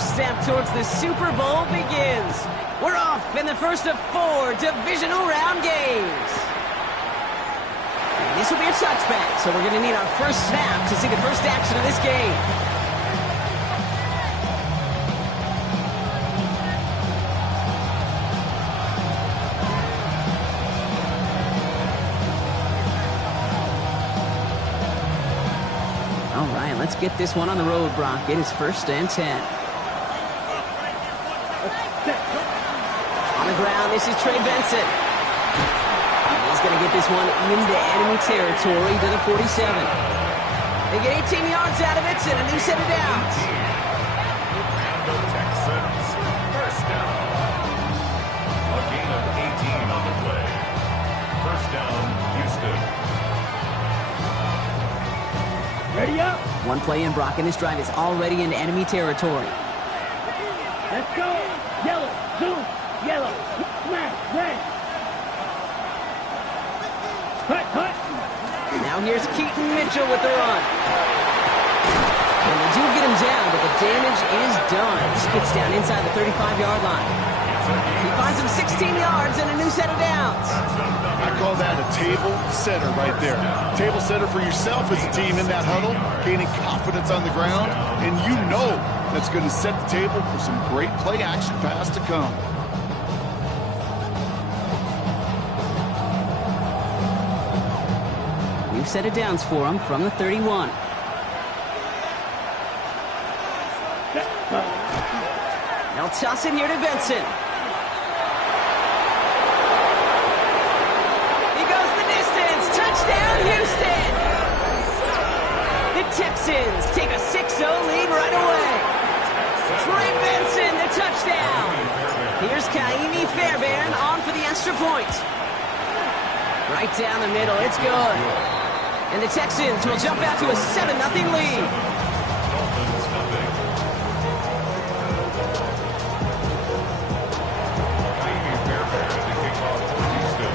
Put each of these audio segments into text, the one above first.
first step towards the Super Bowl begins. We're off in the first of 4 divisional round games. And this will be a touchback, so we're going to need our first snap to see the first action of this game. All right, let's get this one on the road, Brock. It is 1st and 10. On the ground, this is Trey Benson. He's going to get this one into enemy territory to the 47. They get 18 yards out of it and a new set of downs. And the Texans, first down. A gain of 18 on the play. First down, Houston. Ready up. One play in, Brock, and this drive is already in enemy territory. Let's go. Yellow, zoom, yellow, smash, red. Cut. Now here's Keaton Mitchell with the run. And they do get him down, but the damage is done. He gets down inside the 35-yard line. He finds him 16 yards and a new set of downs. I call that a table setter right there. Table setter for yourself as a team in that huddle, gaining confidence on the ground, and you know that's going to set the table for some great play-action pass to come. New set of downs for him from the 31. They'll toss it here to Benson. He goes the distance. Touchdown, Houston! The Texans take a 6-0 lead right away. Trey Benson, the touchdown. Here's Kaimi Fairbairn on for the extra point. Right down the middle, it's good. And the Texans will jump out to a 7-0 lead. Dolphins nothing. Kaimi Fairbairn to kick off for Houston.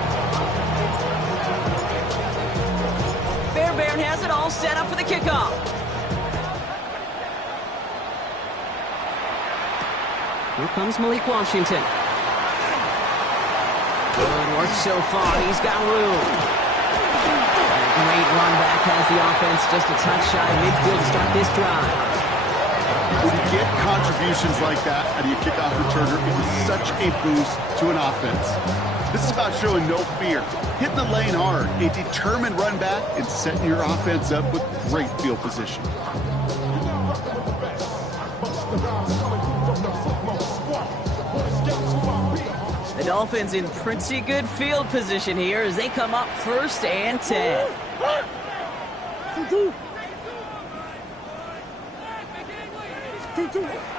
Fairbairn has it all set up for the kickoff. Here comes Malik Washington. Good work so far. He's got room. Great run back has the offense just a touch shy of midfield to start this drive. When you get contributions like that out of your kickoff returner, it is such a boost to an offense. This is about showing no fear, hitting the lane hard, a determined run back, and setting your offense up with great field position. The Dolphins in pretty good field position here as they come up 1st and 10.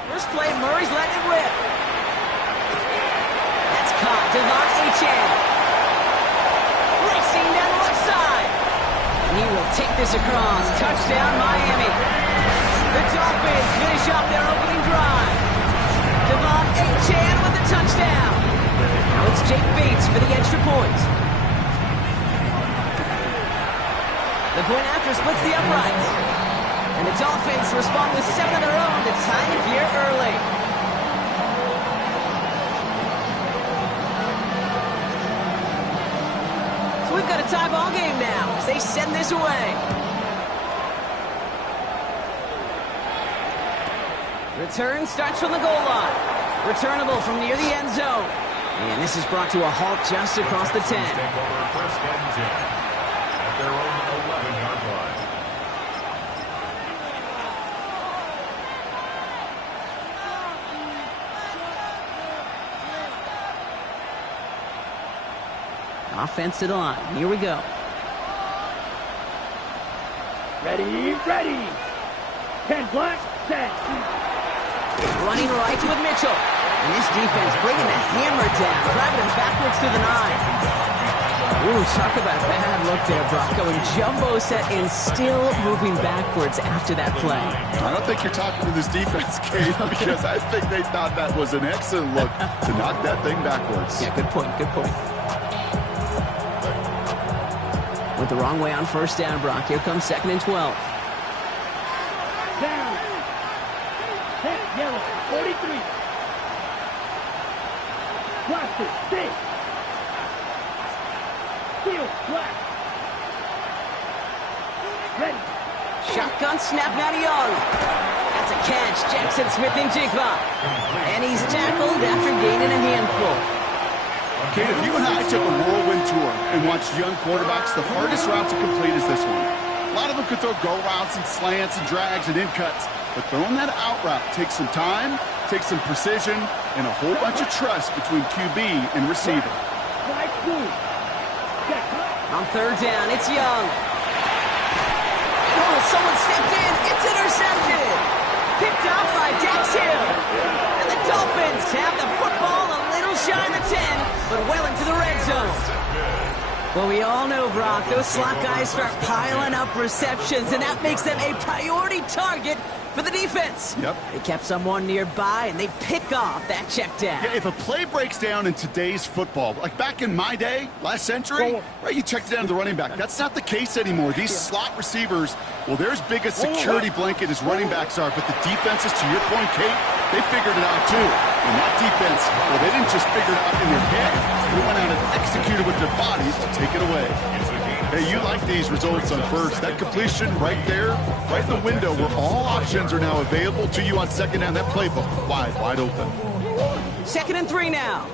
First play, Murray's letting it rip. That's caught. Devon Achane. Racing down the left side. And he will take this across. Touchdown, Miami. The Dolphins finish off their opening drive. Devon Achane with the touchdown. Now it's Jake Bates for the extra point. The point after splits the uprights. And the Dolphins respond with 7 of their own to tie it here early. So we've got a tie ball game now as they send this away. Return starts from the goal line. Returnable from near the end zone. And this is brought to a halt just across the 10. Take over 1st and 10 at their own 11-yard line. Offense to the line. Here we go. Ready. 10 black, set. Running right with Mitchell. And this defense bringing the hammer down, driving him backwards to the 9. Ooh, talk about a bad look there, Brock. Going jumbo set and still moving backwards after that play. I don't think you're talking to this defense, Kate, because I think they thought that was an excellent look to knock that thing backwards. Yeah, good point. Went the wrong way on 1st down, Brock. Here comes 2nd and 12. Down. 10, yellow, 43. Blaster, 6. Field, black. Ready. Shotgun snap now to Young. That's a catch. Jackson Smith-Njigba. And he's tackled after gaining a handful. Kate, if you and I took a whirlwind tour and watched young quarterbacks, the hardest route to complete is this one. A lot of them could throw go routes and slants and drags and in cuts, but throwing that out route takes some time, takes some precision, and a whole bunch of trust between QB and receiver. Flag blue. Check. On third down, it's Young. Oh, someone stepped in. It's intercepted. Picked off by Dax Hill. And the Dolphins have the football a little shy of the 10, but well into the red zone. Well, we all know, Brock, those slot guys start piling up receptions, and that makes them a priority target for the defense. Yep. They kept someone nearby, and they pick off that check down. Yeah, if a play breaks down in today's football, like back in my day, last century, right, you checked it down to the running back. That's not the case anymore. These slot receivers, well, they're as big a security blanket as running backs are, but the defenses, to your point, Kate, they figured it out too. And that defense, well, they didn't just figure it out in their head. They went out and executed with their bodies to take it away. Hey, you like these results on first. That completion right there, right in the window where all options are now available to you on second down. That playbook wide open. 2nd and 3 now.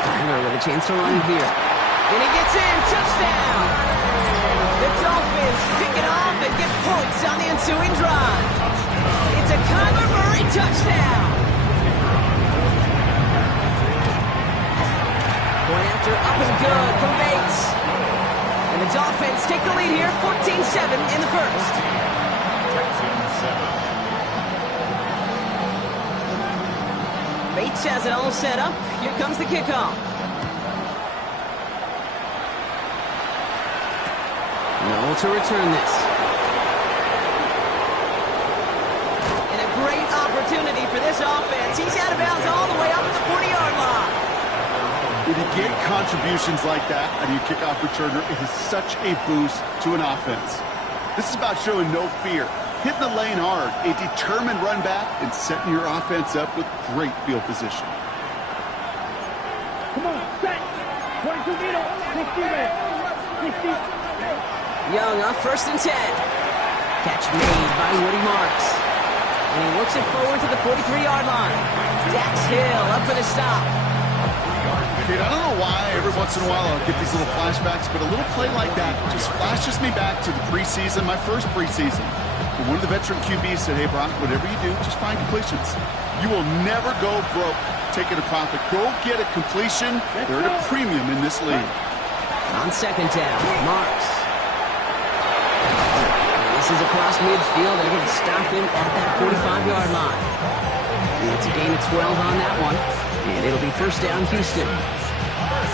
Tyler with a chance to run here. And he gets in. Touchdown. The Dolphins pick it off and get points on the ensuing drive. It's a Kyler Murray touchdown. Point after up and good from Bates. And the Dolphins take the lead here, 14-7 in the first. Texans 7. Bates has it all set up. Here comes the kickoff. Noel to return this. And a great opportunity for this offense. He's out of bounds all the way up at the 40-yard line. When you get contributions like that out of your kickoff returner, it is such a boost to an offense. This is about showing no fear, hitting the lane hard, a determined run back, and setting your offense up with great field position. Come on, set. 22 meter, 60 red. 60. Young up 1st and 10. Catch made by Woody Marks. And he works it forward to the 43-yard line. Dax Hill up for the stop. Kate, I don't know why every once in a while I'll get these little flashbacks, but a little play like that just flashes me back to the preseason, my first preseason. When one of the veteran QBs said, hey, Brock, whatever you do, just find completions. You will never go broke taking a profit. Go get a completion. They're at a premium in this league. On 2nd down, Marks. This is across midfield. They're going to stop him at that 45-yard line. And it's a gain of 12 on that one. And it'll be 1st down, Houston.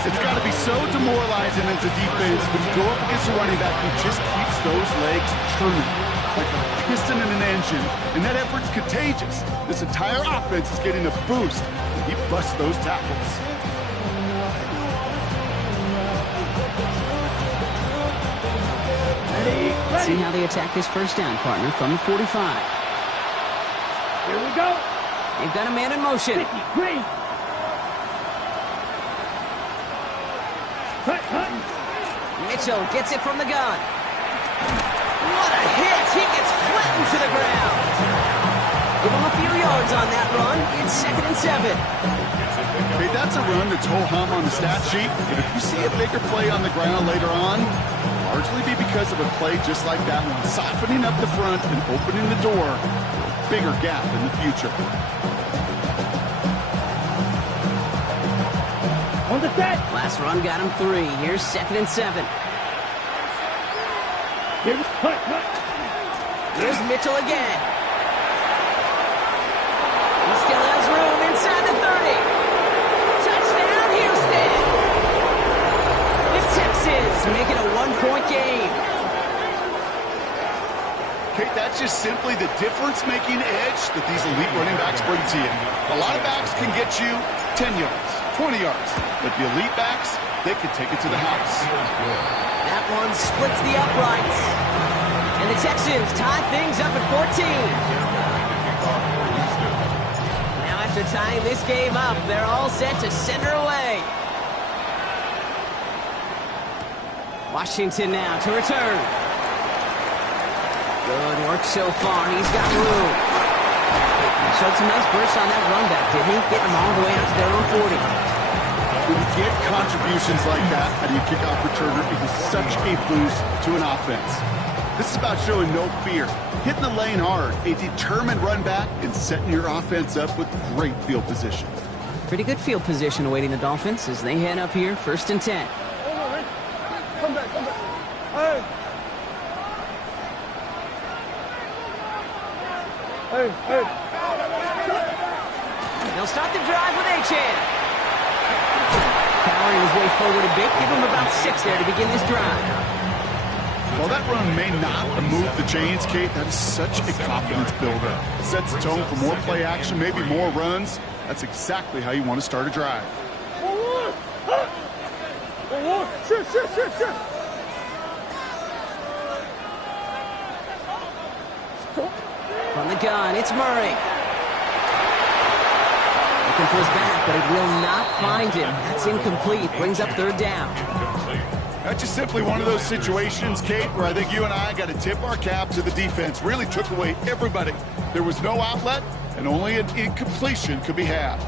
It's got to be so demoralizing as a defense when you go up against a running back who just keeps those legs turning like a piston in an engine. And that effort's contagious. This entire offense is getting a boost when he busts those tackles. Let's see how they attack this 1st down, partner, from the 45. Here we go. They've got a man in motion. 50, green. Cut. Mitchell gets it from the gun. What a hit! He gets flattened to the ground. Give him a few yards on that run. It's 2nd and 7. Hey, that's a run that's ho-hum on the stat sheet. But if you see a bigger play on the ground later on, largely be because of a play just like that one, softening up the front and opening the door for a bigger gap in the future. On the set. Last run got him 3. Here's 2nd and 7. Here's cut. Here's Mitchell again. He still has room inside the 30. Touchdown, Houston. The Texans make it a 1-point game. Kate, that's just simply the difference-making edge that these elite running backs bring to you. A lot of backs can get you 10 yards, 20 yards, but the elite backs, they can take it to the house. That one splits the uprights. And the Texans tie things up at 14. Now after tying this game up, they're all set to send her away. Washington now to return. Good work so far. He's got room. Showed some nice bursts on that run back, didn't he? Getting them all the way out to their own 40. When you get contributions like that out of your kickoff returner, it is such a boost to an offense. This is about showing no fear, hitting the lane hard, a determined run back, and setting your offense up with great field position. Pretty good field position awaiting the Dolphins as they head up here, 1st and 10. Come back. Hey. Hey. They'll start the drive with Achane. Powering his way forward a bit. Give him about 6 there to begin this drive. While that run may not move the chains, Kate, that is such a confidence builder. It sets the tone for more play action, maybe more runs. That's exactly how you want to start a drive. Shit. From the gun, it's Murray. Looking for his back, but it will not find him. That's incomplete. Brings up 3rd down. That's just simply one of those situations, Kate, where I think you and I got to tip our cap to the defense. Really took away everybody. There was no outlet, and only an incompletion could be had.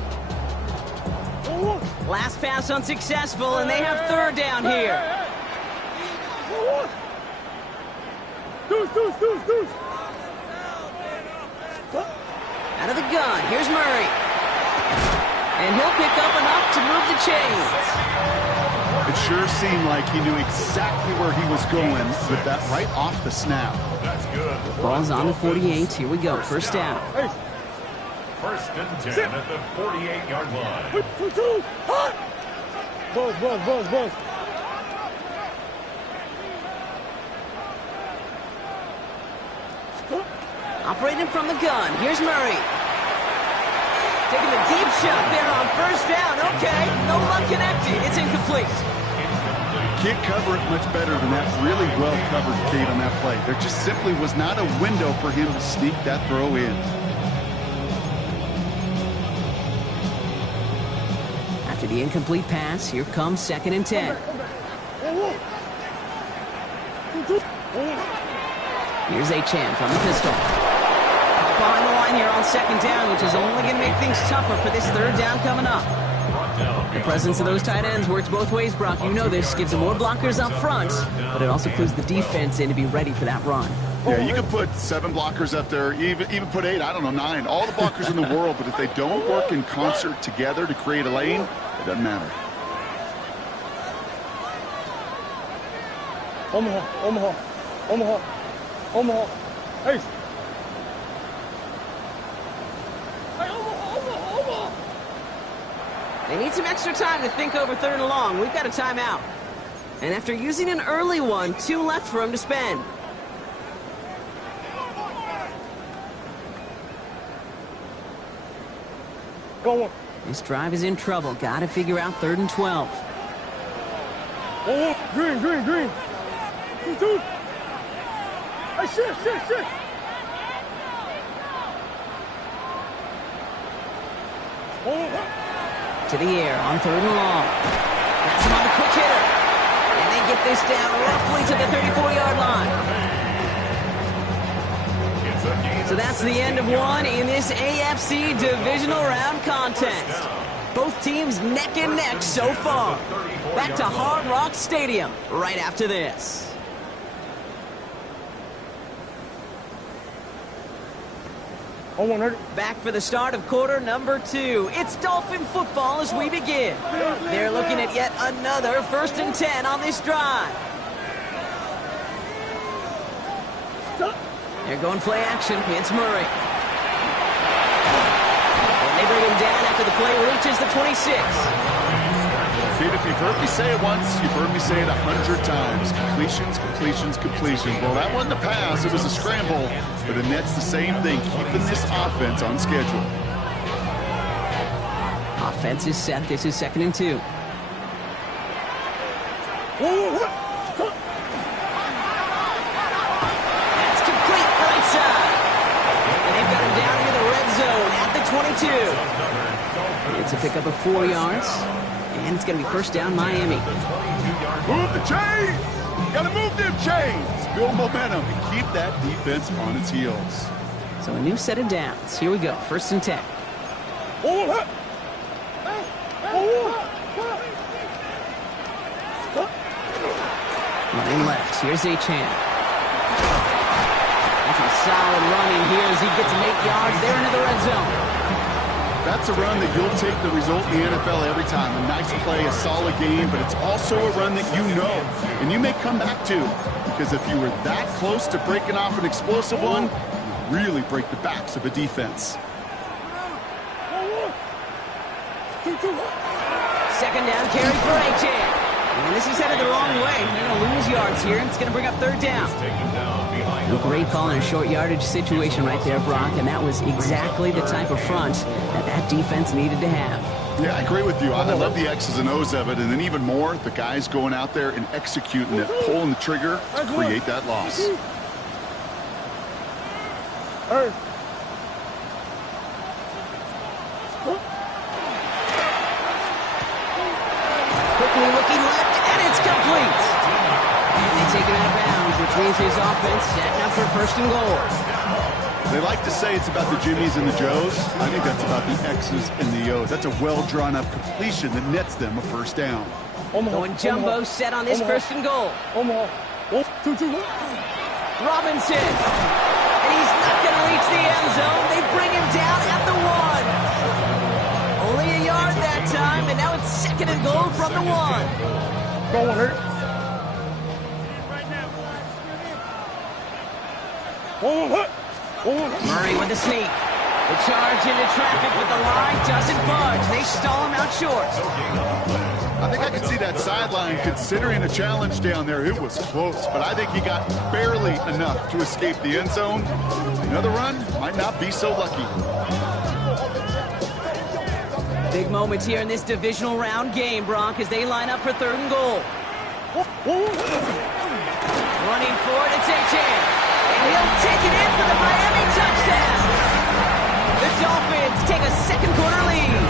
Last pass unsuccessful, and they have 3rd down here. Deuce. Out of the gun, here's Murray. And he'll pick up enough to move the chains. It sure seemed like he knew exactly where he was going with that right off the snap. That's good. Ball's on the 48. Here we go, 1st down. 1st and 10 at the 48-yard line. Buzz. Operating from the gun, here's Murray. Taking the deep shot there on 1st down. Okay, no luck connecting. It's incomplete. Can't cover it much better than that. Really well covered, Kate, on that play. There just simply was not a window for him to sneak that throw in. After the incomplete pass, here comes 2nd and 10. Here's Achane from the pistol. Behind the line here on 2nd down, which is only going to make things tougher for this 3rd down coming up. The presence of those tight ends works both ways, Brock. You know this. Gives them more blockers up front, but it also clues the defense in to be ready for that run. Yeah, you can put 7 blockers up there, even put 8, I don't know, 9. All the blockers in the world, but if they don't work in concert together to create a lane, it doesn't matter. Omaha. Hey. They need some extra time to think over 3rd and long. We've got a timeout. And after using an early one, 2 left for him to spend. Go on. This drive is in trouble. Got to figure out 3rd and 12. Green. 2. Hey, shit. To the air on 3rd and long. That's him on the quick hitter. And they get this down roughly to the 34-yard line. So that's the end of one in this AFC divisional round contest. Both teams neck and neck so far. Back to Hard Rock Stadium right after this. Back for the start of quarter number 2. It's Dolphin football as we begin. They're looking at yet another 1st and 10 on this drive. They're going play action. It's Murray. And they bring him down after the play reaches the 26. Pete, if you've heard me say it once, you've heard me say it 100 times. Completions. Well, that wasn't a pass. It was a scramble. But the net's the same thing, keeping this offense on schedule. Offense is set. This is 2nd and 2. That's complete right side. And they've got him down near the red zone at the 22. It's a pickup of 4 yards. And it's going to be first down Miami. Move the chains! Gotta move them chains! Build momentum and keep that defense on its heels. So a new set of downs. Here we go. First and 10. Running left. Here's Achan. That's a solid running here as he gets him 8 yards there into the red zone. That's a run that you'll take the result in the NFL every time. A nice play, a solid game, but it's also a run that you know and you may come back to, because if you were that close to breaking off an explosive one, you really break the backs of a defense. Second down carry for Achan. And this is headed the wrong way. They're going to lose yards here. It's going to bring up third down. A great call in a short yardage situation right there, Brock, and that was exactly the type of front that defense needed to have. Yeah, I agree with you. I love the X's and O's of it, and then even more, the guys going out there and executing it, pulling the trigger to create that loss. Quickly looking left, and it's complete. And they take it out of bounds, which means his offense setting up for first and goal. They like to say it's about the Jimmies and the Joes. I think that's about the X's and the O's. That's a well-drawn-up completion that nets them a first down. Going jumbo set on this first and goal. Robinson. And he's not going to reach the end zone. They bring him down at the 1. Only a yard that time, and now it's second and goal from the 1. Murray with the sneak. The charge into traffic, but the line doesn't budge. They stall him out short. I think I could see that sideline considering a challenge down there. It was close, but I think he got barely enough to escape the end zone. Another run might not be so lucky. Big moments here in this divisional round game, Brock, as they line up for third and goal. Running for it, it's Achan. And he'll take it in for the Miami touchdown. The Dolphins take a second quarter lead.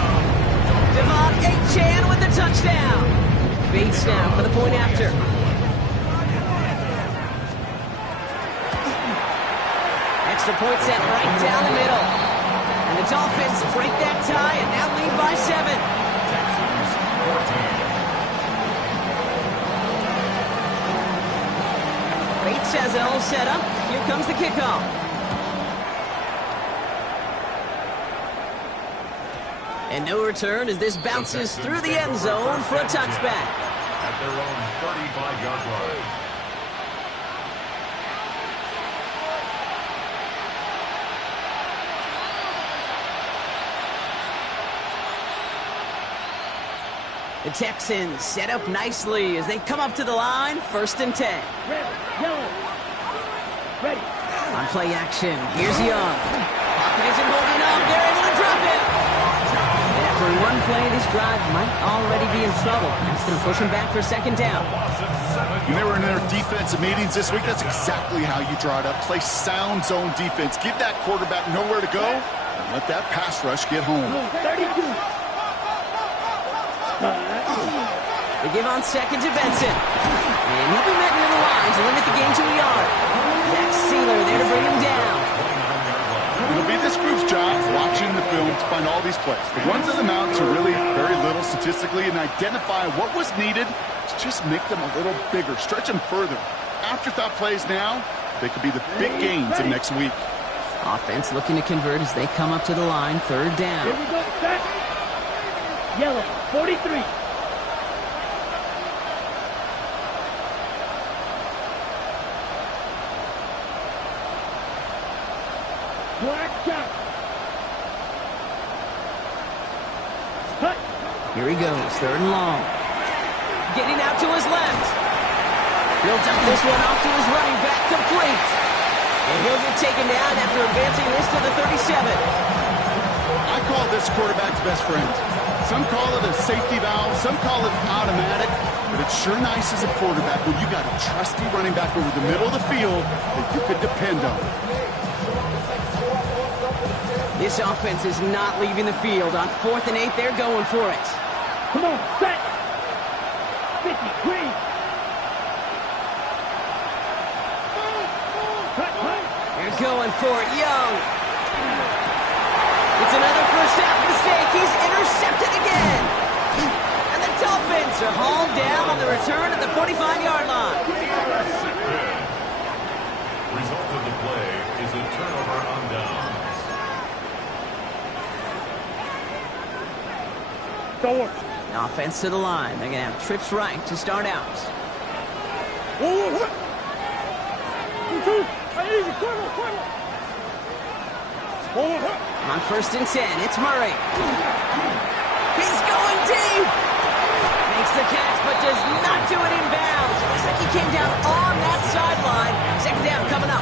Devon Achan with the touchdown. Bates now for the point after. Extra point set right down the middle. And the Dolphins break that tie and now lead by 7. Bates has it all set up. Here comes the kickoff. And no return as this bounces through the end zone for a touchback. At their own 35-yard line. The Texans set up nicely as they come up to the line, first and 10. Ready. On play action, here's Young. Pocket isn't holding up, they're able to drop it. And after one play, this drive might already be in trouble. That's going to push them back for second down. When they were in their defensive meetings this week, that's exactly how you draw it up. Play sound zone defense. Give that quarterback nowhere to go, and let that pass rush get home. 32. They give on second to Benson. And he'll be met near the line to limit the gain to a yard. Zach Sealer there to bring him down. It'll be this group's job watching the film to find all these plays. The ones that amount to really very little statistically and identify what was needed to just make them a little bigger, stretch them further. Afterthought plays now, they could be the big gains of next week. Offense looking to convert as they come up to the line, third down. Here we go. Set. Yellow. 43. Black shot. Cut. Here he goes, third and long. Getting out to his left. He'll dump this one off to his running back, complete. And he'll get taken down after advancing this to the 37. I call this quarterback's best friend. Some call it a safety valve, some call it automatic, but it's sure nice as a quarterback when you got a trusty running back over the middle of the field that you could depend on. This offense is not leaving the field. On 4th and 8, they're going for it. Come on, set. 50, green. They're going for it. Young. It's another first half mistake. He's intercepted again. And the Dolphins are hauled down on the return at the 45-yard line. Result of the play is a turnover on downs. Forward. Offense to the line. They're going to have trips right to start out. Forward. On 1st and 10, it's Murray. He's going deep. Makes the catch, but does not do it in bounds. Looks like he came down on that sideline. 2nd down coming up.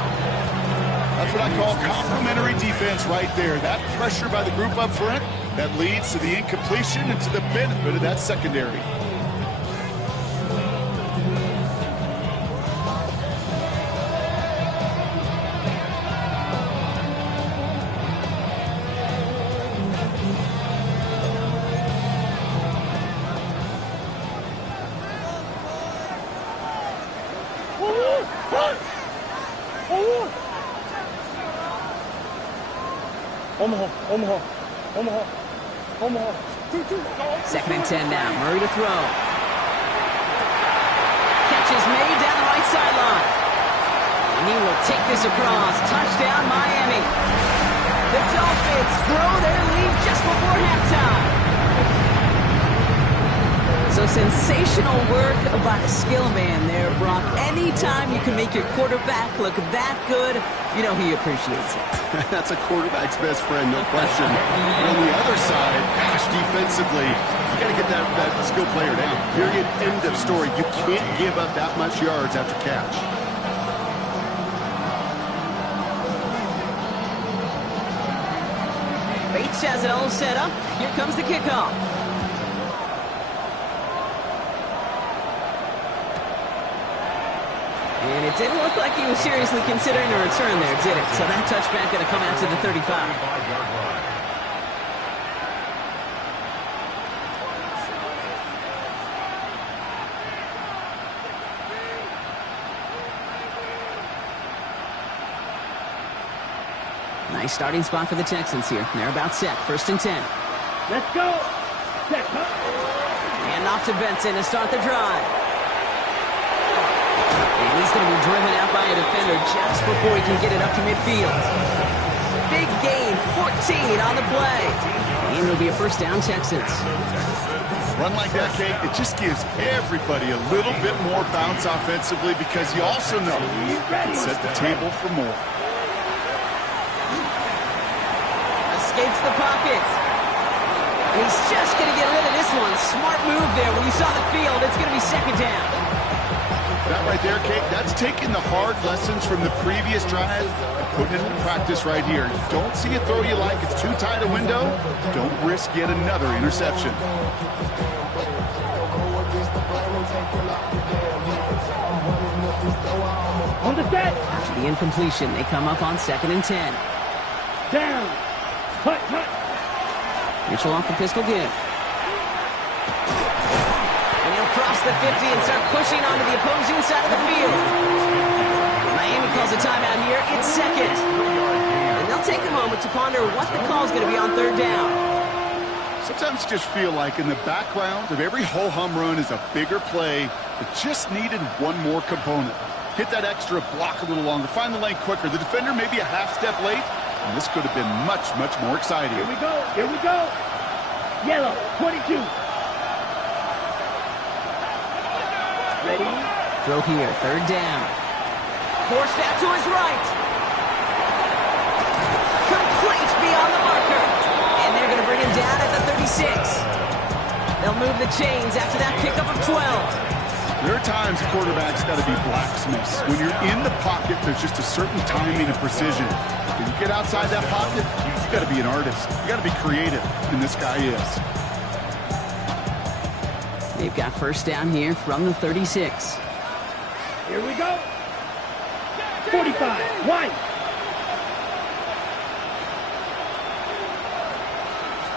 That's what I call complimentary defense right there. That pressure by the group up front, that leads to the incompletion and to the benefit of that secondary. Omaha. 2nd and 10 now. Murray to throw. Catch is made down the right sideline. And he will take this across. Touchdown, Miami. The Dolphins throw their lead just before halftime. So sensational work by the skill man there, Brock. Anytime you can make your quarterback look that good, you know he appreciates it. That's a quarterback's best friend, no question. But on the other side, gosh, defensively, you got to get that skill player down. Period, end of story. You can't give up that much yards after catch. Bates has it all set up. Here comes the kickoff. And it didn't look like he was seriously considering a return there, did it? So that touchback going to come out to the 35. Nice starting spot for the Texans here. They're about set. 1st and 10. Let's go. And off to Benson to start the drive. And he's going to be driven out by a defender just before he can get it up to midfield. Big gain, 14 on the play. And it'll be a 1st down, Texans. Run like that, Kate, it just gives everybody a little bit more bounce offensively because you also know you can set the table for more. Escapes the pocket. And he's just going to get rid of this one. Smart move there. When you saw the field, it's going to be 2nd down. That right there, Kate, that's taking the hard lessons from the previous drive and putting it into practice right here. You don't see a throw you like, it's too tight a window. Don't risk yet another interception. On the set. After the incompletion, they come up on 2nd and 10. Down. Cut. Mitchell off the pistol give. And he'll cross the 50 and start pushing onto the opposing side of the field. Miami calls a timeout here. It's 2nd. And they'll take a moment to ponder what the call is going to be on 3rd down. Sometimes you just feel like in the background of every ho-hum run is a bigger play that just needed one more component. Hit that extra block a little longer. Find the lane quicker. The defender may be a half step late. And this could have been much, much more exciting. Here we go. Yellow, 22. Ready? Throw here, 3rd down. Forced out to his right. Complete beyond the marker. And they're going to bring him down at the 36. They'll move the chains after that pickup of 12. There are times a quarterback's got to be blacksmiths. When you're in the pocket, there's just a certain timing and precision. When you get outside that pocket, you've got to be an artist. You got to be creative, and this guy is. They've got first down here from the 36. Here we go. 45. Wide.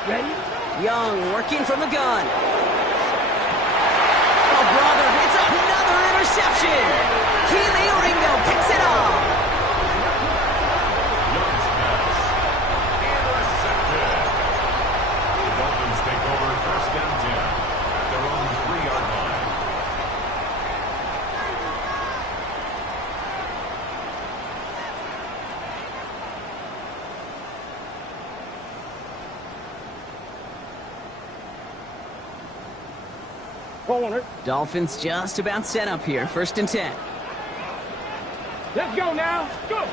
Ready? Young working from the gun. Oh, brother, it's another interception. Keely Ringo picks it off. Young's pass. Intercepted. The Dolphins take over first down 10 at their own 3-yard line. Corner. Dolphins just about set up here. First and 10. Let's go now. Go.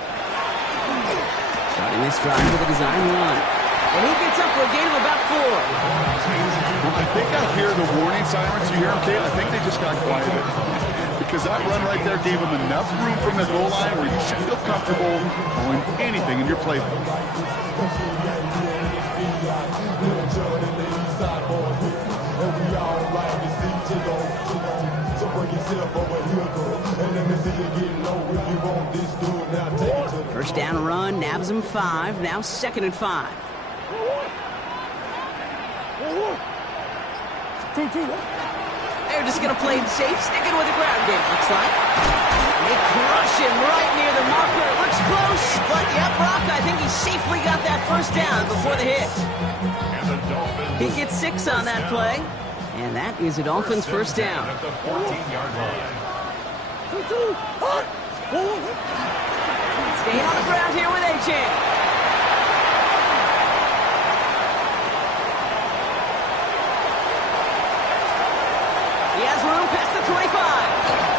Starting this drive with a design run. And he gets up for a gain of about 4. Well, I think I hear the warning sirens. You hear them, Kate? I think they just got quieted. Because that run right there gave them enough room from the goal line where you should feel comfortable calling anything in your playbook. First down run, nabs him 5. Now second and 5. 2-2. They're just going to play it safe, sticking with the ground game, looks like. They crush him right near the marker. It looks close, but yep, Brock, I think he safely got that first down before the hit. And the Dolphins. He gets 6 on that play, and that is a Dolphins first down. At the 14-yard line. 2-2. Staying on the ground here with A-Chain. He has room past the 25.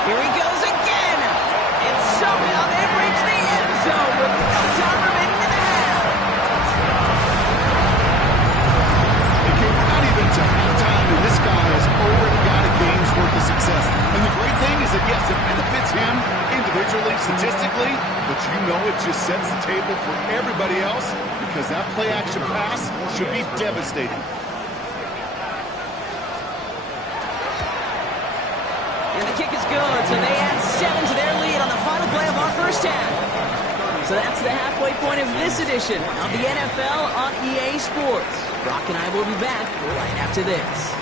Here he goes again. And somehow they've reached the end zone with no time remaining in the half. It came not even to halftime, and this guy has already got a game's worth of success. And the great thing is that, yes, it benefits him individually, statistically, but you know it just sets the table for everybody else because that play-action pass should be devastating. And the kick is good, so they add 7 to their lead on the final play of our first half. So that's the halfway point of this edition of the NFL on EA Sports. Brock and I will be back right after this.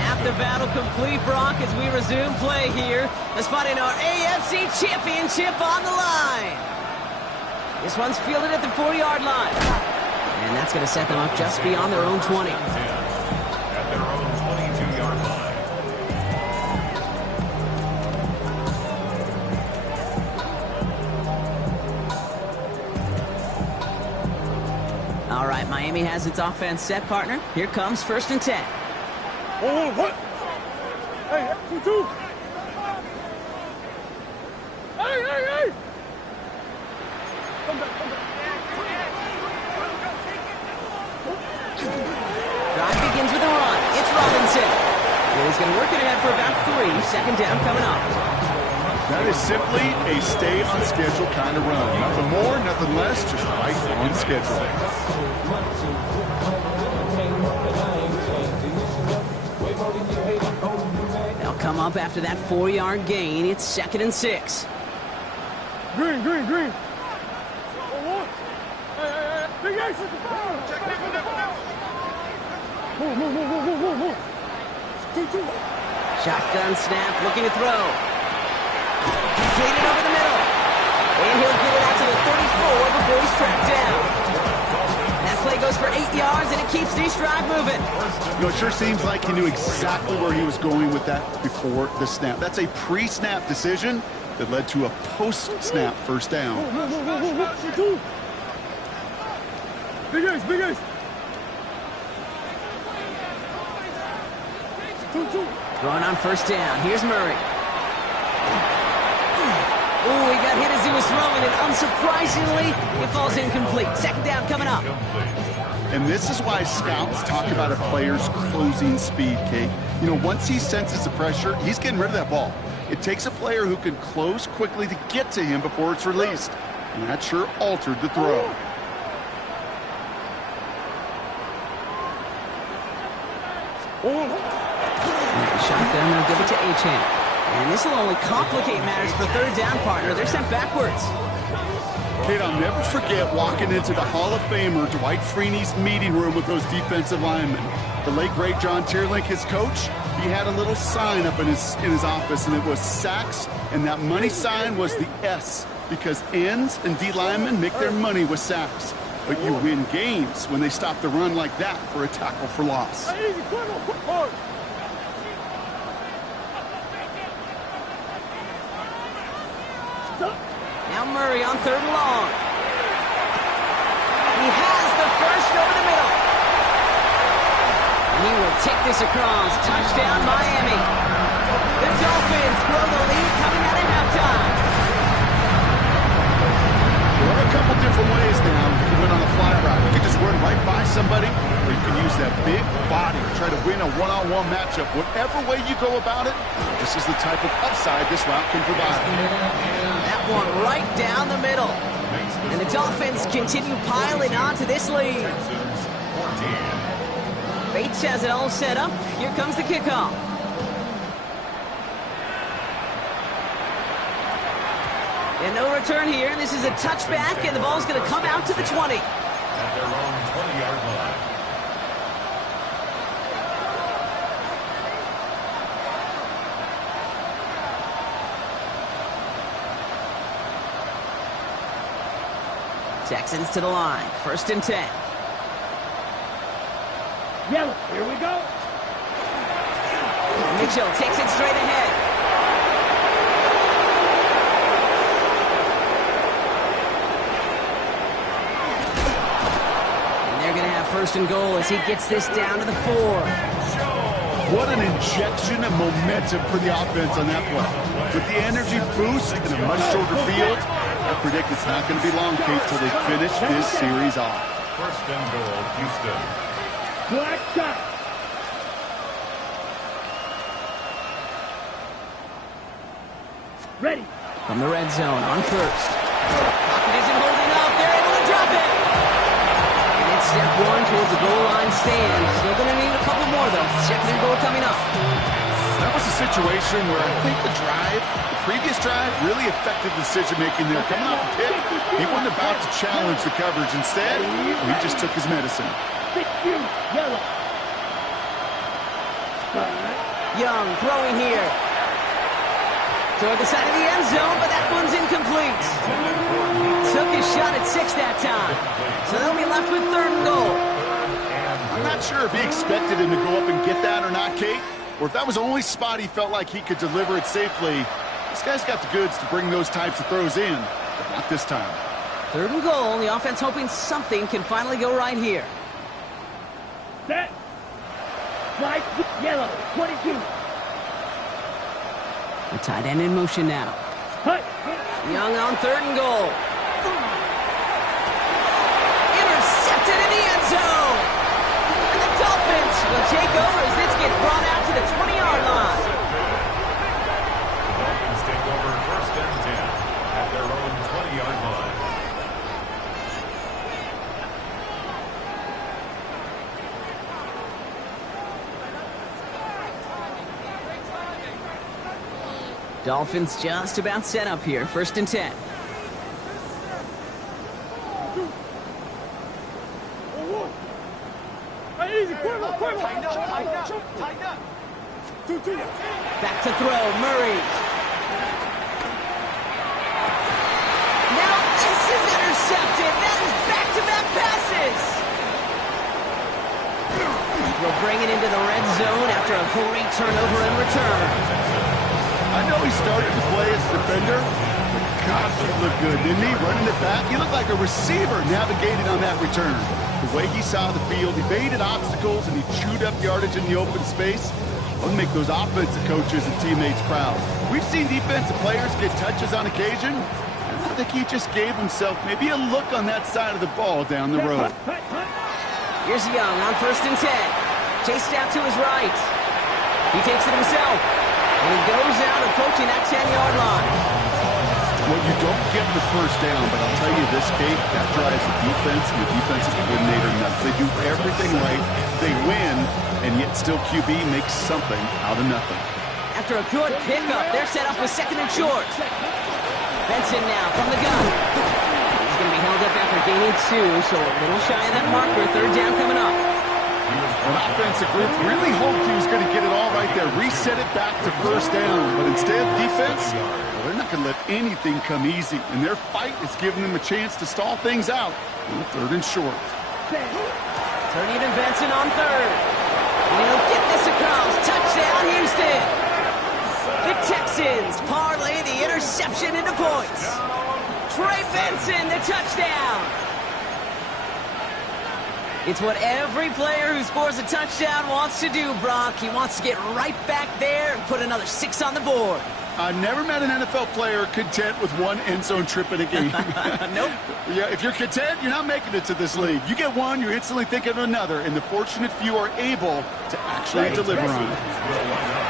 Half the battle complete, Brock, as we resume play here. A spot in our AFC Championship on the line. This one's fielded at the 4-yard line. And that's going to set them up just beyond their own 20. At their own 22-yard line. All right, Miami has its offense set, partner. Here comes first and 10. Oh, what? Hey, 2-2. Hey. Come back. Drive begins with a run. It's Robinson. And he's going to work it ahead for about 3. Second down coming up. That is simply a stay-on-schedule kind of run. Nothing more, nothing less, just right on schedule. They'll come up after that 4-yard gain. It's second and 6. Green. Oh, what? Hey. Big Ace at the ball. Check it out. Move. 2-2. Shotgun snap, looking to throw. Completed over the middle. And he'll get it out to the 34 before he's tracked down. That play goes for 8 yards, and it keeps this drive moving. You know, it sure seems like he knew exactly where he was going with that before the snap. That's a pre-snap decision that led to a post-snap first down. Big Ace. 2-2. Throwing on first down. Here's Murray. Oh, he got hit as he was throwing, and unsurprisingly, it falls incomplete. Second down coming up. And this is why scouts talk about a player's closing speed, Kate. You know, once he senses the pressure, he's getting rid of that ball. It takes a player who can close quickly to get to him before it's released. And that sure altered the throw. Shotgun, they'll give it to Achane. And this will only complicate matters for third down, partner. They're sent backwards. Kate, I'll never forget walking into the Hall of Famer Dwight Freeney's meeting room with those defensive linemen. The late, great John Tierlink, his coach, he had a little sign up in his office, and it was sacks, and that money sign was the S, because ends and D linemen make their money with sacks. But you win games when they stop the run like that for a tackle for loss. Now Murray on third and long. He has the first over the middle. And he will take this across. Touchdown, Miami. The Dolphins grow the lead coming out of halftime. There are a couple different ways now. You can win on the fly route. You can just run right by somebody, or you can use that big body to try to win a one-on-one matchup. Whatever way you go about it, this is the type of upside this route can provide. That one right down the middle. And the Dolphins continue piling on to this lead. Bates has it all set up. Here comes the kickoff. And no return here. This is a touchback, and the ball's going to come out to the 20. At their own 20-yard line. Texans to the line. 1st and 10. Yellow, here we go. Mitchell takes it straight ahead. And they're going to have 1st and goal as he gets this down to the 4. What an injection of momentum for the offense on that play. With the energy boost and a much shorter field, I predict it's not going to be long, Kate, till they finish this series off. 1st and goal, Houston. Black shot. Ready. From the red zone on 1st. Pocket isn't holding up. They're able to drop it. And it's step 1 towards the goal line stand. Still going to need a couple more, though. 2nd and goal coming up. That was a situation where I think the previous drive, really effective decision-making there. Coming off the pick, he wasn't about to challenge the coverage. Instead, he just took his medicine. Yellow. Young throwing here. Toward the side of the end zone, but that one's incomplete. Took his shot at 6 that time. So they'll be left with 3rd and goal. I'm not sure if he expected him to go up and get that or not, Kate, or if that was the only spot he felt like he could deliver it safely. This guy's got the goods to bring those types of throws in, but not this time. 3rd and goal. The offense hoping something can finally go right here. Set. Right. Yellow. 22. The tight end in motion now. Hut. Young on 3rd and goal. Intercepted in the end zone. And the Dolphins will take over as this gets brought out to the 20-yard line. The Dolphins take over 1st and 10 at their own 20-yard line. Dolphins just about set up here. 1st and 10. Easy, quiver. Tighten up. Two. Back to throw, Murray. Now this is intercepted. That is back-to-back passes. We'll bring it into the red zone after a great turnover and return. I know he started to play as a defender, but gosh, he looked good, didn't he? Running it back, he looked like a receiver navigating on that return. The way he saw the field, he evaded obstacles, and he chewed up yardage in the open space. It'll make those offensive coaches and teammates proud. We've seen defensive players get touches on occasion, and I think he just gave himself maybe a look on that side of the ball down the road. Here's Young on 1st and 10. Chased out to his right. He takes it himself. And he goes out approaching that 10-yard line. Well, you don't get the 1st down, but I'll tell you this, Kate, that drives the defense and the defensive coordinator nuts. They do everything right. They win, and yet that still QB makes something out of nothing. After a good pickup, they're set up with 2nd and short. Benson now from the gun. He's going to be held up after gaining 2, so a little shy of that marker. 3rd down coming up. An offensive group really hoped he was going to get it all right there, reset it back to 1st down. But instead, defense, well, they're not going to let anything come easy. And their fight is giving them a chance to stall things out on 3rd and short. Turning and Benson on 3rd. And he'll get this across. Touchdown, Houston. The Texans parlay the interception into points. Trey Benson, the touchdown. It's what every player who scores a touchdown wants to do, Brock. He wants to get right back there and put another 6 on the board. I've never met an NFL player content with one end zone trip in a game. Nope. Yeah, if you're content, you're not making it to this league. You get one, you're instantly thinking of another, and the fortunate few are able to actually deliver on it.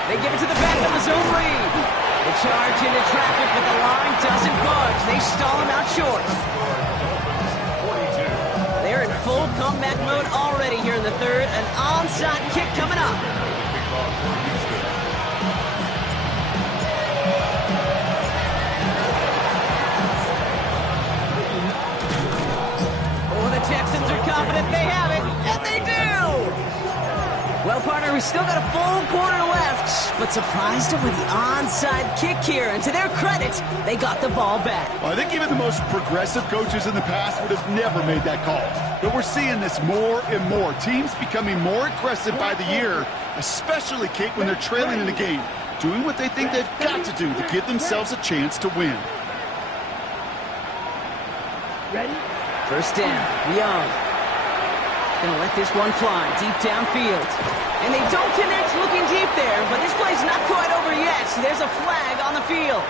They give it to the back of the zone read. They charge into traffic, but the line doesn't budge. They stall him out short. They're in full comeback mode already here in the 3rd. An onside kick coming up. Oh, the Texans are confident they have it, and they do! Well, partner, we still got a full quarter left, but surprised them with the onside kick here. And to their credit, they got the ball back. Well, I think even the most progressive coaches in the past would have never made that call. But we're seeing this more and more. Teams becoming more aggressive by the year, especially, Kate, when they're trailing in a game, doing what they think they've got to do to give themselves a chance to win. Ready? 1st down, Young. Gonna let this one fly deep downfield. And they don't connect looking deep there, but this play's not quite over yet. There's a flag on the field.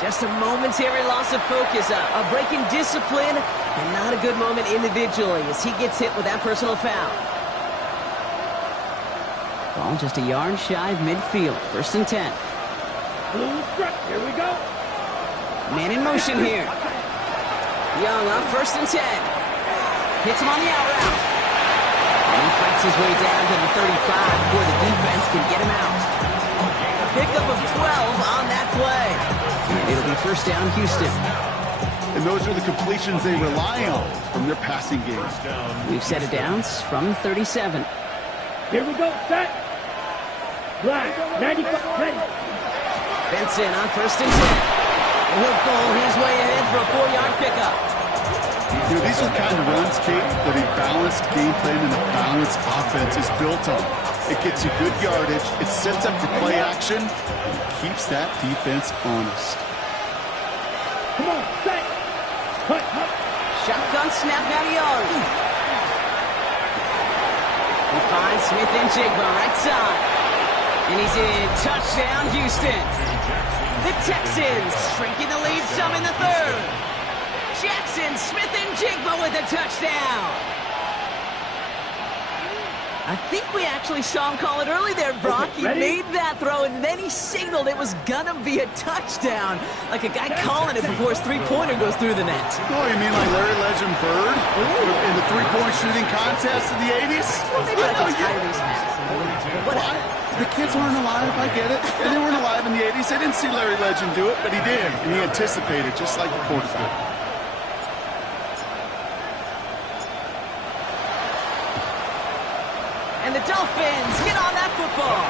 Just a momentary loss of focus, a break in discipline, and not a good moment individually as he gets hit with that personal foul. Ball just a yard shy of midfield. 1st and 10. Here we go. Man in motion here. Young on 1st and 10. Hits him on the out route. And he fights his way down to the 35 before the defense can get him out. A pickup of 12 on that play. And it'll be 1st down, Houston. And those are the completions they rely on from their passing game. We've set it downs from 37. Here we go. Set. Black. 95. Ready. Benson on 1st and 10. And he'll bowl his way ahead for a 4-yard pickup. You know, these are the kind of runs, Kate, that a balanced game plan and a balanced offense is built on. It gets you good yardage, it sets up your play action, and it keeps that defense honest. Come on, set. Hut, hut. Shotgun snap now to Young. He finds Smith and Jigba right side. And he's in. Touchdown, Houston. The Texans shrinking the lead some in the 3rd. Jackson, Smith, and Jigba with a touchdown. I think we actually saw him call it early there, Brock. He made that throw, and then he signaled it was gonna be a touchdown. Like a guy calling it before his 3-pointer goes through the net. Oh, you mean like Larry Legend Bird in the 3-point shooting contest in the 80s? Well, maybe like a Tyrese Maxey. The kids weren't alive, I get it. And they weren't alive in the 80s. They didn't see Larry Legend do it, but he did. And he anticipated, just like the quarterback. And the Dolphins get on that football.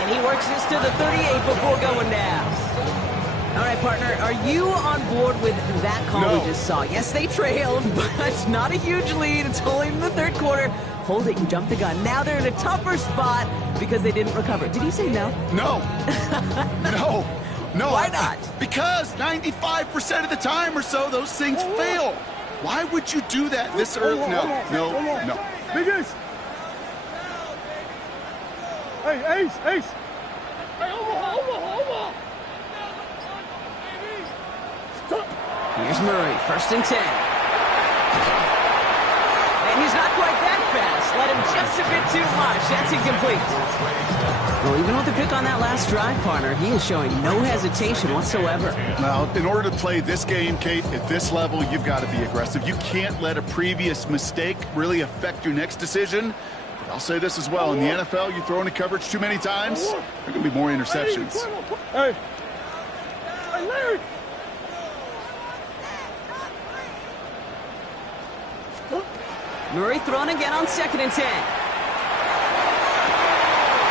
And he works this to the 38 before going down. All right, partner, are you on board with that call we just saw? Yes, they trailed, but not a huge lead. It's only in the 3rd quarter. Holding jumped the gun. Now they're in a tougher spot because they didn't recover. Did he say no? No. No. Why not? Because 95% of the time or so, those things fail. Why would you do that this early? No. Big Ace. Hey, Ace. Hey, over. Stop. Here's Murray, 1st and 10. And he's not quite that fast. Let him just a bit too much. That's incomplete. Well, even with the pick on that last drive, partner, he is showing no hesitation whatsoever. Now, in order to play this game, Kate, at this level, you've got to be aggressive. You can't let a previous mistake really affect your next decision. I'll say this as well. In the NFL, you throw into coverage too many times, there are going to be more interceptions. Hey. Hey, Larry. Murray thrown again on 2nd and 10.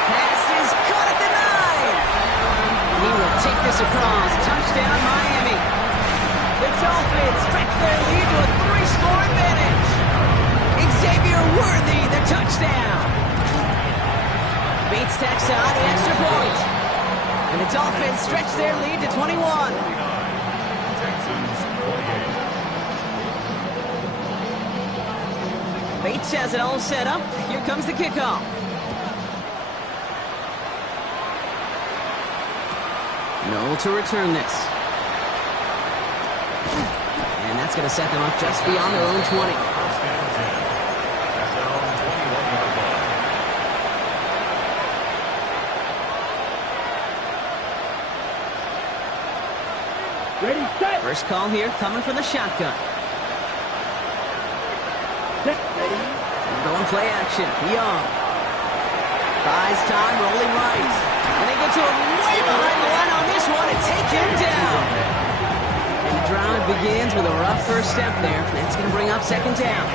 Pass is caught at the 9. He will take this across. Touchdown, Miami. The Dolphins stretch their lead to a 3-score advantage. Xavier Worthy, the touchdown. Beats Texas on the extra point. And the Dolphins stretch their lead to 21. Texans 28. Bates has it all set up. Here comes the kickoff. Noel to return this. And that's going to set them up just beyond their own 20. First and 10. At their own 21-yard line. Ready, set. First call here coming from the shotgun. Set. Ready. Going play action. Young. Buys time, rolling right. And they get to him way behind the line on this one and take him down. And the drive begins with a rough first step there. That's going to bring up 2nd down.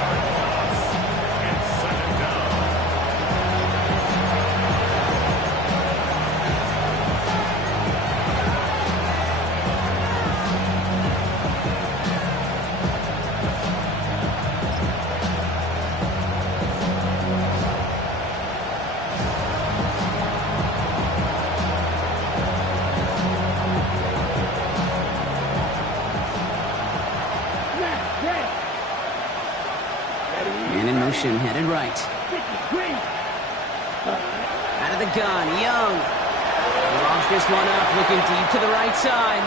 And 2nd down. And in motion, headed right. Out of the gun, Young. Launch this one up, looking deep to the right side.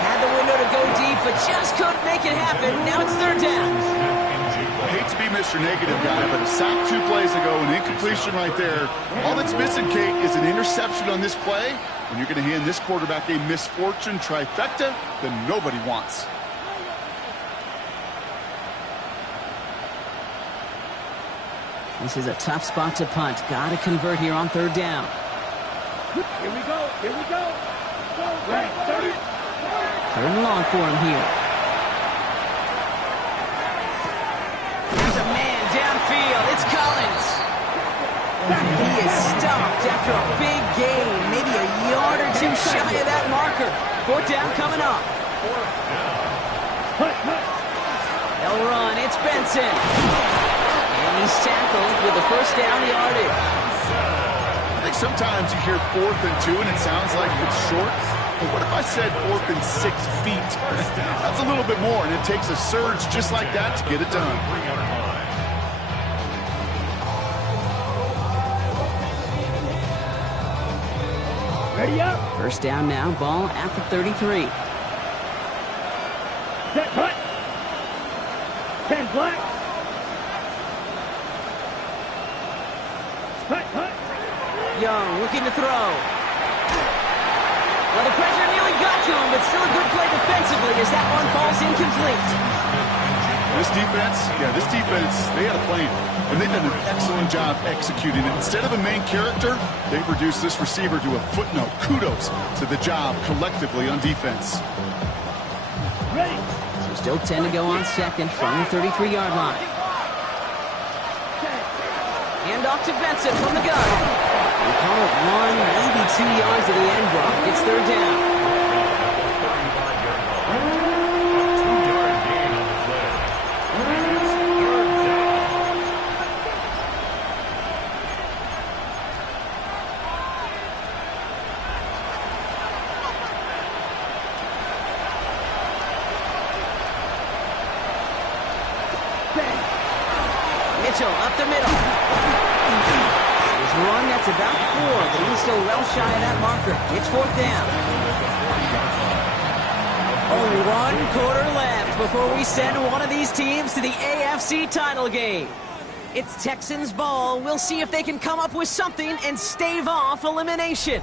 Had the window to go deep, but just couldn't make it happen. Now it's 3rd down. I hate to be Mr. Negative guy, but a sack 2 plays ago, an incompletion right there. All that's missing, Kate, is an interception on this play. And you're going to hand this quarterback a misfortune trifecta that nobody wants. This is a tough spot to punt. Got to convert here on 3rd down. Here we go. Here we go. Right, 30. 3rd and long for him here. There's a man downfield. It's Collins. He is stopped after a big gain. Maybe a yard or 2 shy of that marker. 4th down coming up. They'll run. It's Benson. And he's tackled with the 1st down yardage. I think sometimes you hear 4th and 2 and it sounds like it's short. But what if I said 4th and 6 feet? That's a little bit more, and it takes a surge just like that to get it done. 3-yard line. Ready up. 1st down now. Ball at the 33. Set, cut. 10 black. Cut. Young looking to throw. Well, the pressure nearly got to him, but still a good play defensively as that one falls incomplete. This defense, they had a plan, and they've done an excellent job executing it. Instead of a main character, they've reduced this receiver to a footnote. Kudos to the job collectively on defense. Ready. So still 10 to go on 2nd from the 33-yard line. Hand off to Benson from the gun. We call it 1, maybe 2 yards to the end block. It's 3rd down. Mitchell up the middle. His run, that's about 4, but he's still well shy of that marker. It's 4th down. Only 1 quarter left before we send one of these teams to the AFC title game. It's Texans ball. We'll see if they can come up with something and stave off elimination.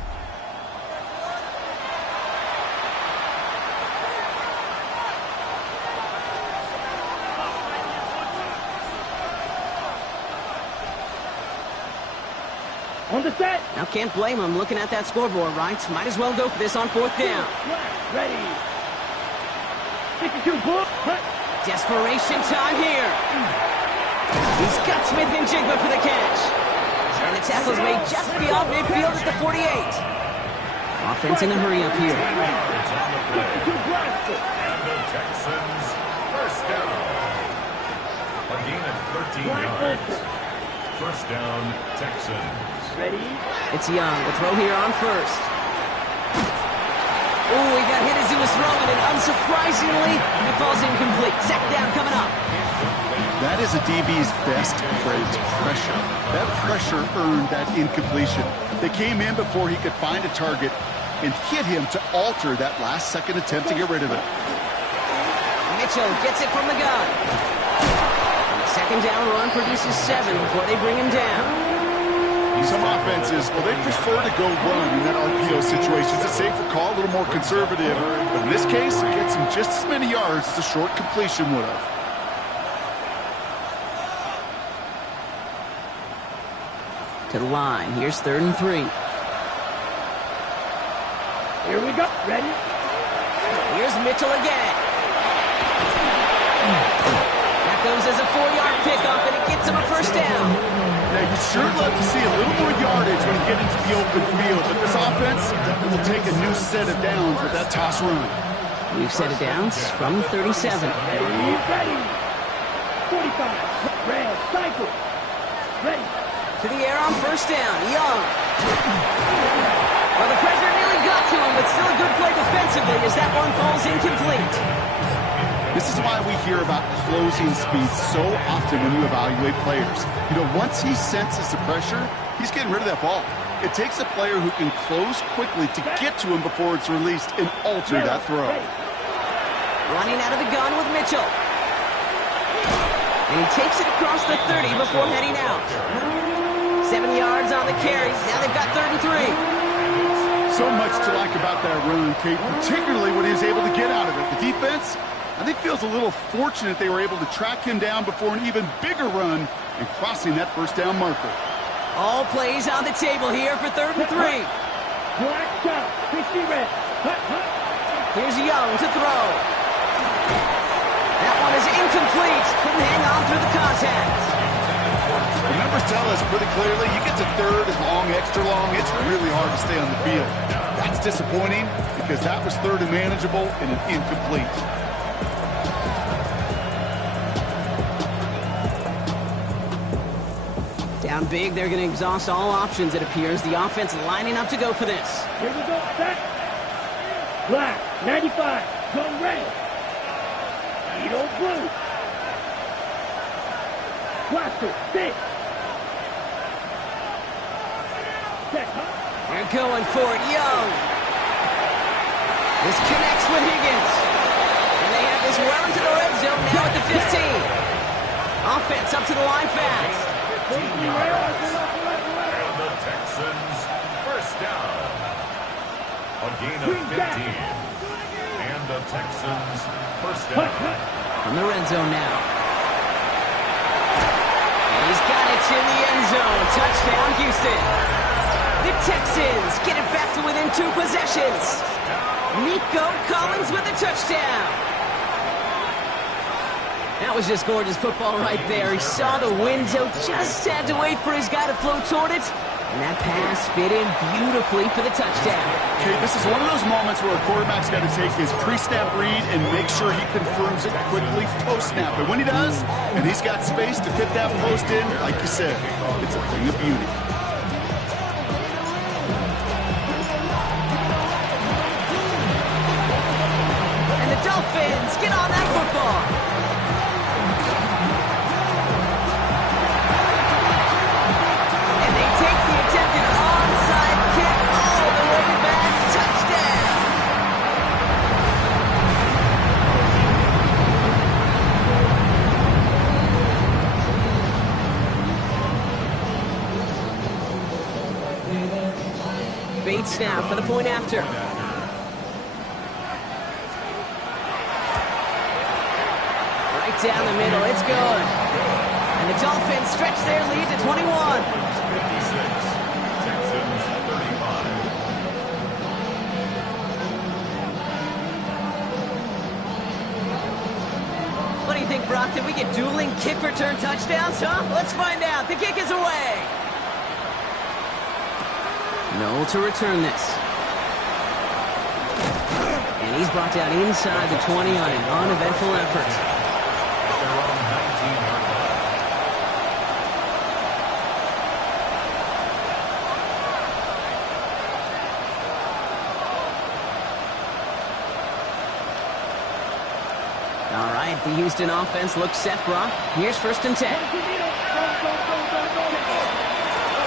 On the set. Now, can't blame him looking at that scoreboard, right? Might as well go for this on 4th down. Ready. 62 book. Desperation time here. He's got Smith and Jigba for the catch. And the tackle's made just beyond midfield at the 48. Offense in a hurry up here. And the Texans, first down. A gain of 13 yards. First down, Texans. Ready. It's Young. The throw here on 1st. Oh, he got hit as he was throwing it. Unsurprisingly, it falls incomplete. Second down coming up. That is a DB's best phrase, pressure. That pressure earned that incompletion. They came in before he could find a target and hit him to alter that last-second attempt to get rid of it. Mitchell gets it from the gun. Second down run produces 7 before they bring him down. Some offenses, well, they prefer to go run in that RPO situation. It's a safer call, a little more conservative. But in this case, it gets him just as many yards as a short completion would have. To the line. Here's 3rd and 3. Here we go. Ready. Here's Mitchell again. That goes as a 4-yard pickup, and it gets him a first down. Now, you'd sure love to see a little more yardage when you get into the open field, but this offense will take a new set of downs with that toss run. New set of downs from 37. Ready. 45. Red. Cycle. Ready. To the air on 1st down. Young. Well, the pressure nearly got to him, but still a good play defensively as that one falls incomplete. This is why we hear about closing speed so often when you evaluate players. You know, once he senses the pressure, he's getting rid of that ball. It takes a player who can close quickly to get to him before it's released and alter that throw. Running out of the gun with Mitchell. And he takes it across the 30 before heading out. 7 yards on the carry. Now they've got 3rd and 3. So much to like about that run, Kate, particularly when he was able to get out of it. The defense, I think, feels a little fortunate they were able to track him down before an even bigger run and crossing that first down marker. All plays on the table here for 3rd and 3. Black shot. 60 red. Here's Young to throw. That one is incomplete. Couldn't hang on through the contact. The numbers tell us pretty clearly, you get to 3rd and long, extra long, it's really hard to stay on the field. That's disappointing because that was 3rd and manageable and an incomplete. Down big, they're going to exhaust all options, it appears. The offense lining up to go for this. Here we go. Set. Black. 95. Gun red. Edo blue. Blaster. 6. Set. They're going for it. Young. This connects with Higgins. And they have this well into the red zone now at the 15. Offense up to the line fast. And the Texans, first down. A gain of 15. And the Texans, first down. From the red zone now. And he's got it in the end zone. Touchdown, Houston. The Texans get it back to within 2 possessions. Nico Collins with a touchdown. That was just gorgeous football right there. He saw the window, just had to wait for his guy to flow toward it, and that pass fit in beautifully for the touchdown. Okay, this is one of those moments where a quarterback's got to take his pre-snap read and make sure he confirms it quickly post-snap. And when he does, and he's got space to fit that post in, like you said, it's a thing of beauty. And the Dolphins get on that football. Bates now for the point after. Right down the middle, it's good. And the Dolphins stretch their lead to 21. 56. think, Brock, that we get dueling kick return touchdowns, huh? Let's find out. The kick is away. Noel to return this. And he's brought down inside the 20 on an uneventful effort. They're on 19-yard line. All right, the Houston offense looks set, Brock. Here's 1st and 10.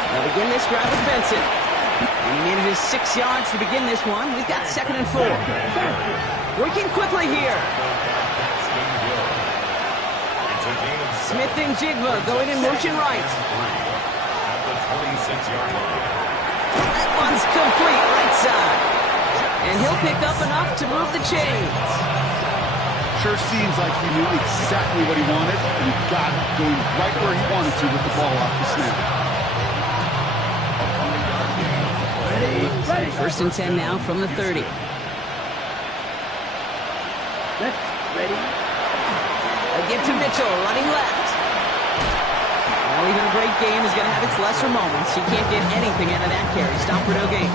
They'll begin this drive with Benson. And he manages 6 yards to begin this one. We've got 2nd and 4. Working quickly here. Smith and Jigba going in motion right. At the 26-yard line. That one's complete right side. And he'll pick up enough to move the chains. Sure seems like he knew exactly what he wanted, and he got it going right where he wanted to with the ball off the snap. 1st and 10 now from the 30. Ready? A give to Mitchell, running left. Well, even a great game is going to have its lesser moments. You can't get anything out of that carry. Stop for no gain.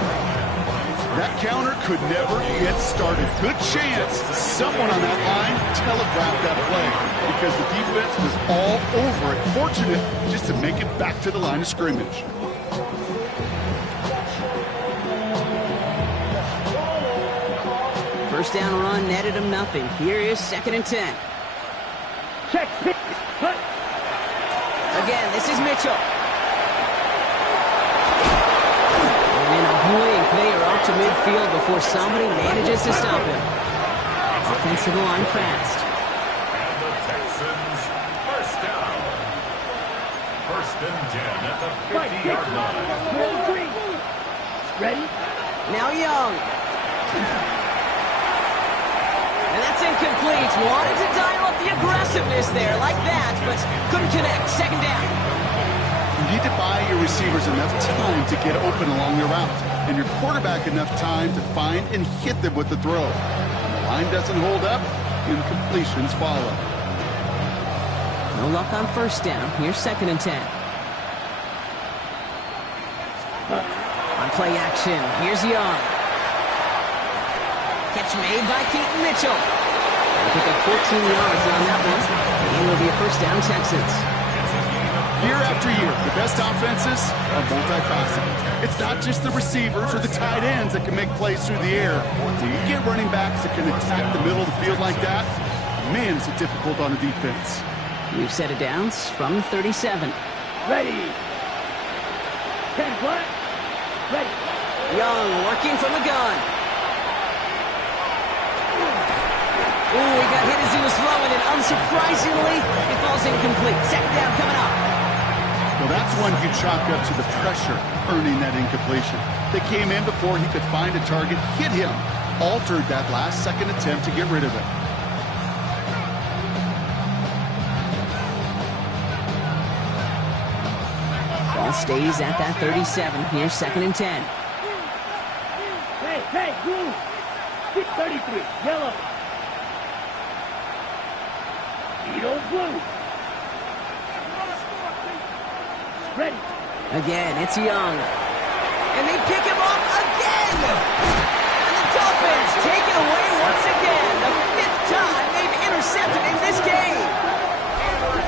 That counter could never get started. Good chance someone on that line telegraphed that play because the defense was all over it. Fortunate just to make it back to the line of scrimmage. First down run netted him nothing. Here is 2nd and 10. Check. Put. Again, this is Mitchell. And in a blink, they are up to midfield before somebody manages to stop him. Offensive line fast. And the Texans, 1st down. 1st and 10 at the 50-yard line. Ready? Now Young. And that's incomplete. Wanted to dial up the aggressiveness there like that, but couldn't connect. 2nd down. You need to buy your receivers enough time to get open along their route, and your quarterback enough time to find and hit them with the throw. When the line doesn't hold up, incompletions follow. No luck on 1st down. Here's 2nd and 10. On play action, here's Young. Catch made by Keaton Mitchell. They'll pick up 14 yards on that one. And it'll be a 1st down Texans. Year after year, the best offenses are multifaceted. It's not just the receivers or the tight ends that can make plays through the air. When you get running backs that can attack the middle of the field like that, man, is it difficult on a defense. We've set it downs from the 37. Ready. 10 flat. Ready. Young working from the gun. Ooh, he got hit as he was throwing, and unsurprisingly, it falls incomplete. 2nd down coming up. Well, that's one you chalk up to the pressure earning that incompletion. They came in before he could find a target, hit him, altered that last second attempt to get rid of it. Ball stays at that 37. Here's 2nd and 10. Hey, blue. 33, yellow. Blue. Ready. Again, it's Young. And they pick him up again! And the Dolphins take it away once again. The 5th time they've intercepted in this game.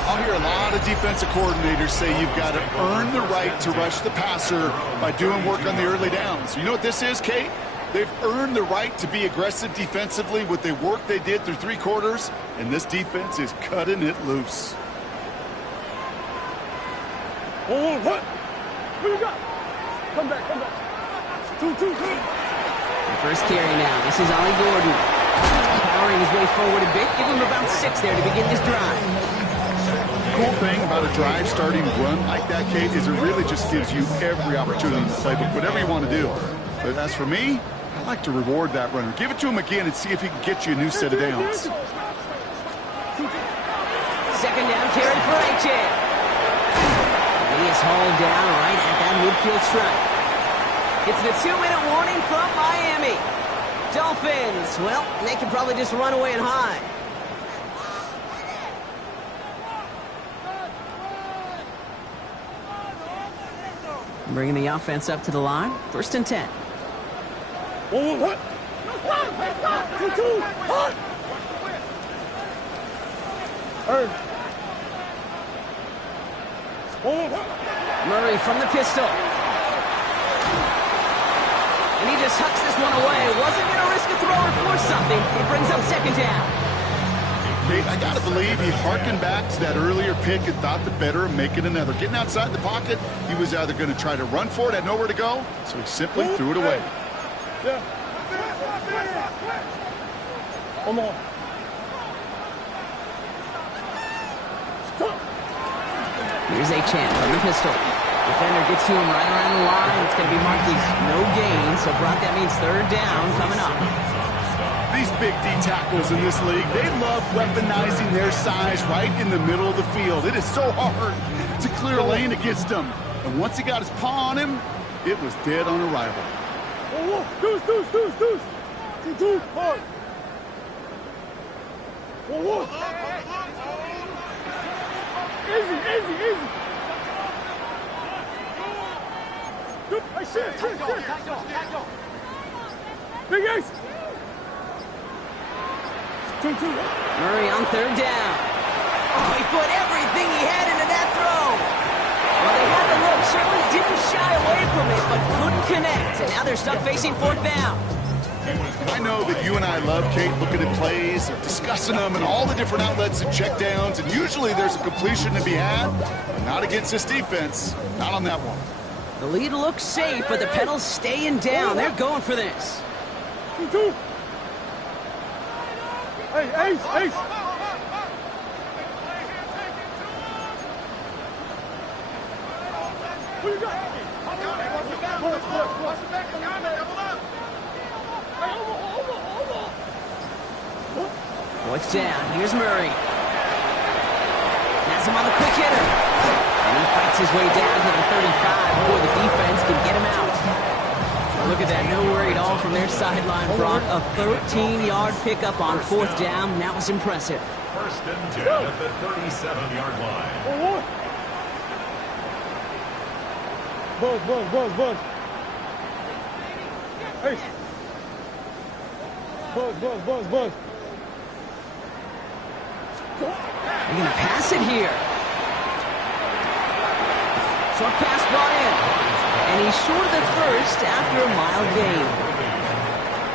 I'll hear a lot of defensive coordinators say you've got to earn the right to rush the passer by doing work on the early downs. You know what this is, Kate? They've earned the right to be aggressive defensively with the work they did through 3 quarters, and this defense is cutting it loose. Oh, what? What you got? Come back. 2. The first carry now. This is Ollie Gordon. Powering his way forward a bit. Give him about 6 there to begin this drive. Cool thing about a drive starting run like that, Kate, is it really just gives you every opportunity in the playbook, whatever you want to do. But as for me, I like to reward that runner. Give it to him again and see if he can get you a new set of downs. 2nd down carry for H.N. He is hauled down right at that midfield stripe. It's the 2-minute warning from Miami. Dolphins, well, they can probably just run away and hide. Bringing the offense up to the line. 1st and 10. Oh, what? 2-2, hot! Hey. Oh, what? Murray from the pistol. And he just hucks this one away. Wasn't going to risk a throw or force something. It brings up 2nd down. Kate, I got to believe he harkened back to that earlier pick and thought the better of making another. Getting outside the pocket, he was either going to try to run for it, had nowhere to go, so he simply threw it away. Yeah. Come on. Stop. Here's Achane from the pistol. Defender gets to him right around the line. It's going to be marked as no gain, so Brock, that means 3rd down coming up. These big D tackles in this league, they love weaponizing their size right in the middle of the field. It is so hard to clear a lane against them. And once he got his paw on him, it was dead on arrival. Oh, deuce. 2-2, hard. Oh, easy. Hey, shit. Big Ace. 2-2. Murray on 3rd down. Oh, he put everything he had into that throw. Well, they had the look, certainly didn't shy away from it, but couldn't connect. And now they're stuck facing 4th down. I know that you and I love, Kate, looking at plays, discussing them, and all the different outlets and checkdowns, and usually there's a completion to be had, but not against this defense. Not on that one. The lead looks safe, but the pedal's staying down. They're going for this. 2-2. Hey, Ace. What you got? Fourth down. Here's Murray. Has him on the quick hitter. And he fights his way down to the 35 before the defense can get him out. Look at that. No worry at all from their sideline, Brock. A 13-yard pickup on 4th down. That was impressive. 1st and 10 at the 37-yard line. Oh, Buzz. Hey. Buzz. They're going to pass it here. Short pass brought in. And he's short of the 1st after a mild gain.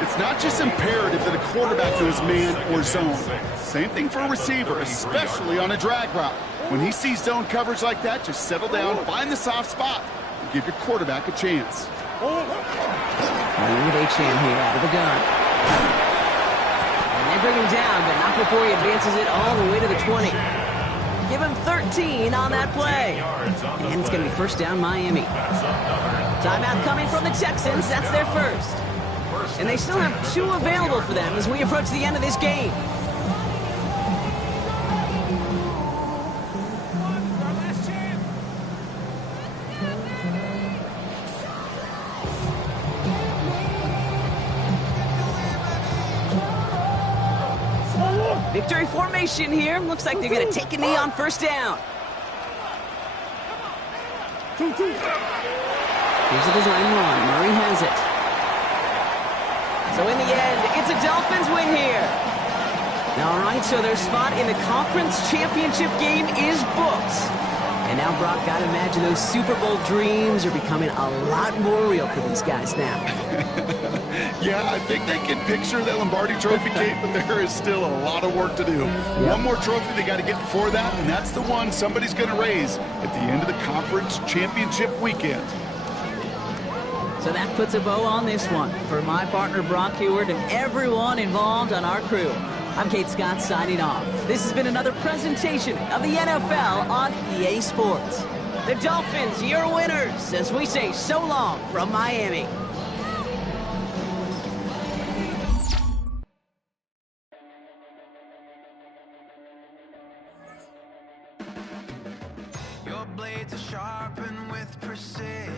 It's not just imperative that a quarterback knows man or zone. Same thing for a receiver, especially on a drag route. When he sees zone coverage like that, just settle down, find the soft spot, and give your quarterback a chance. Running with Achane here out of the gun. And they bring him down, but not before he advances it all the way to the 20. Give him 13 on that play. And it's going to be 1st down Miami. Timeout coming from the Texans. That's their 1st. And they still have 2 available for them as we approach the end of this game. Victory formation here. Looks like they're going to take a knee on 1st down. 2-2. Here's a design run. Murray has it. So in the end, it's a Dolphins win here. All right, so their spot in the conference championship game is booked. And now, Brock, gotta imagine those Super Bowl dreams are becoming a lot more real for these guys now. Yeah, I think they can picture that Lombardi Trophy, Kate, but there is still a lot of work to do. Yep. One more trophy they got to get before that, and that's the one somebody's going to raise at the end of the conference championship weekend. So that puts a bow on this one. For my partner, Brock Heward, and everyone involved on our crew, I'm Kate Scott signing off. This has been another presentation of the NFL on EA Sports. The Dolphins, your winners, as we say so long from Miami. Your blades are sharpened with precision.